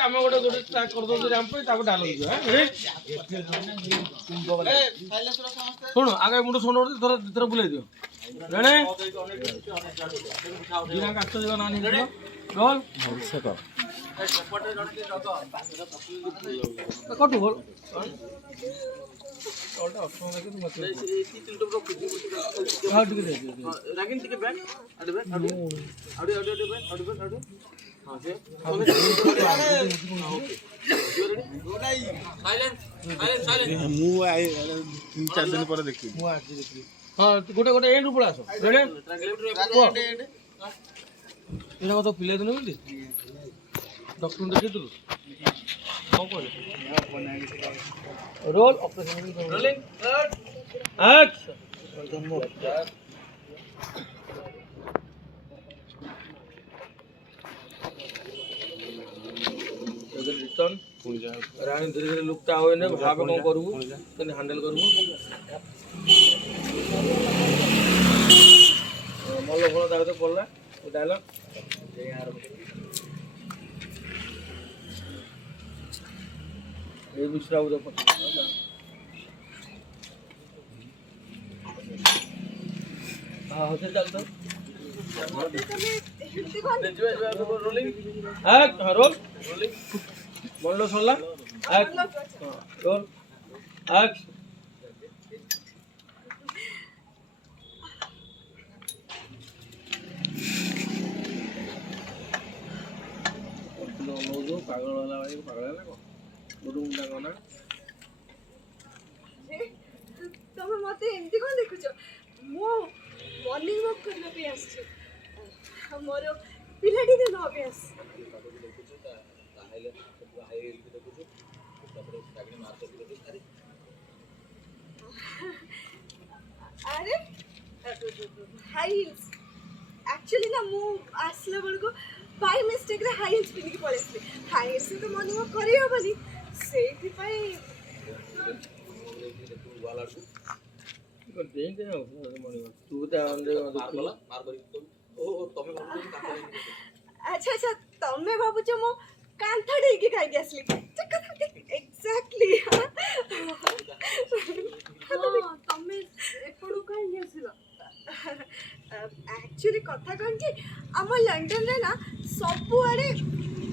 ଆମେ ଗୋଟେ track କରିଦଉଛୁ ramp ତାକୁ ଡାଲନ୍ତୁ ଶୁଣ ଆଗେ ମୁଣ୍ଡ ଶୁଣ ଥର ଥର ବୁଲେଇ ଦିଅ ରେଡେ କାଶ ଯିବ ନା ରୋଲ କଟୁ ଭଲ ଗୋଟେ ଗୋଟେ ଏଣ୍ଡ ପଳେଇ ଆସ ଏଇଟା କତ ପିଲା ଦିନ ବୋଲି ଡକ୍ଟର ଦେଖେଇଥିଲୁ କଣ କହିଲେ roll operation rolling action return रानी धीरे धीरे लुकता हुए ने भाव कौन करू कने हैंडल करू मल्ल फल दाव तो पड़ला डायलॉग ये दूसरा उधर पर हां होते चलता रोलिंग हां रोल रोलिंग बोलो सोला रोल एक्शन लोगो पागल वाला भाई पागल है ना को बुडू मुंडा कोना तमे मते एमती कोन देखुछ मो मॉर्निंग वॉक करना पे आछे हमर पिलाडी दिन अभ्यास अरे हाई हिल्स एक्चुअली ना मु आसला बळको बाय मिस्टेक रे हाई हिल्स पिनिक पळेसली हाई हिल्स तो मॉर्निंग वॉक करी हबनी सेठी पाई वाला को देन दे मॉर्निंग वॉक तू ते अंदर मार करी ओ तमे भाबु अच्छा अच्छा तमे भाबु छ मो कांथा ढेकी खाई गेसली एग्जैक्टली तमे एपडू खाई गेसिलो एक्चुअली कथा कौन कि आम लंडन रे ना सब आड़े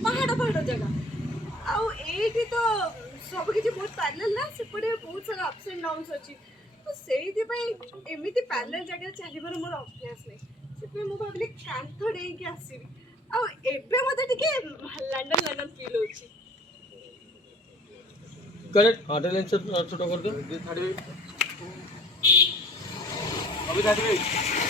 पहाड़ पहाड़ जगह आउ एठी तो सब किछि बहुत पैरेलल ना सेपटे बहुत सारा अप्स एंड डाउन्स अछि तो सेही पई एमिति पैरेलल जगह चलिबर मोर अभ्यास नै सेपे मु भाबली कांथा ढेकी आसीबी आउ एबे मते टिके लंडन लंडन फील होछि करेक्ट हार्ट लेंस छोटा कर दो अभी